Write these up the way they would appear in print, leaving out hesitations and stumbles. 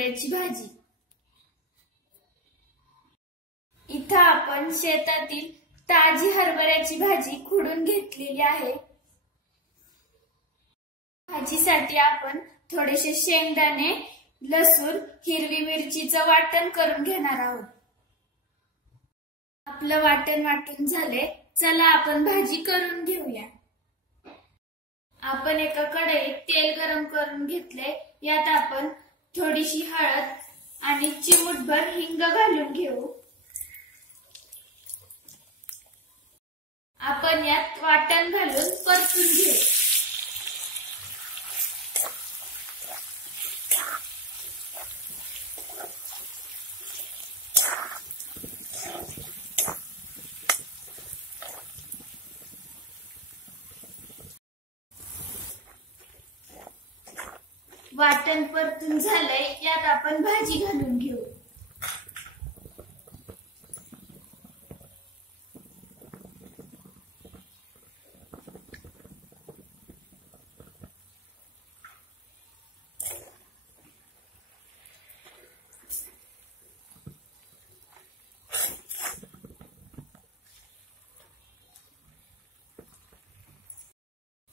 हरभऱ्याची भाजी। इथं आपण शेतातील ताजी हरभऱ्याची भाजी खुडून घेतलेली आहे। भाजीसाठी आपण थोडेसे शेंगदाणे, लसूण, हिरवी मिरचीचं वाटण करून घेणार आहोत। आपलं वाटण वाटून झाले, चला आपण भाजी करून घेऊया। आपण एका कढईत तेल गरम करून घेतले, यात आपण थोडीशी हळद आणि चिमूटभर हिंग घालून घेऊ। आपण यात वाटण घालून परतून घेऊ। वाटण परतून झालंय, यात आपण भाजी घालून घेऊ।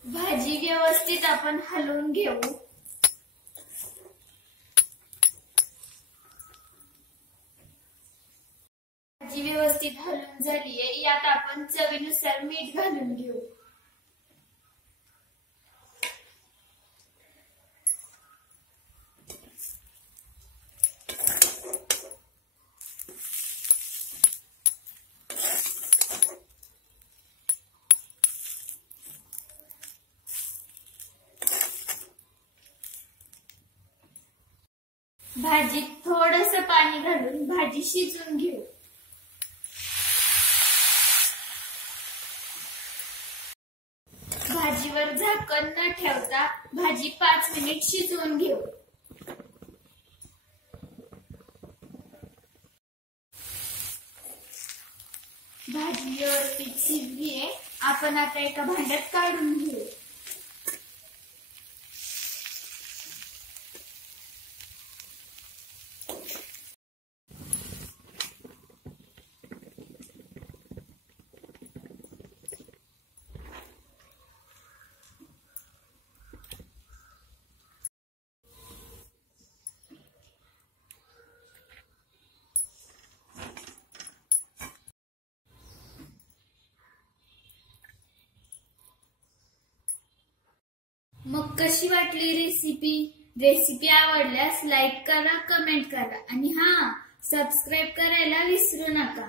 भाजी व्यवस्थित आपण हलवून घेऊ। भाजी व्यवस्थित हलवून झालीये, यात आपण चवीनुसार मीठ घालून घेऊ। भाजीत थोडंसं पाणी घालून भाजी शिजवून घेऊ। भाजीवर झाकण न ठेवता भाजी 5 मिनिट शिजवून घेऊ। भाजी व्यवस्थित शिजलीये, आपण आता एका भांड्यात काढून घेऊ। मग कशी वाटली रेसिपी? रेसिपी आवडल्यास लाईक करा, कमेंट करा आणि सबस्क्राईब करायला विसरू नका।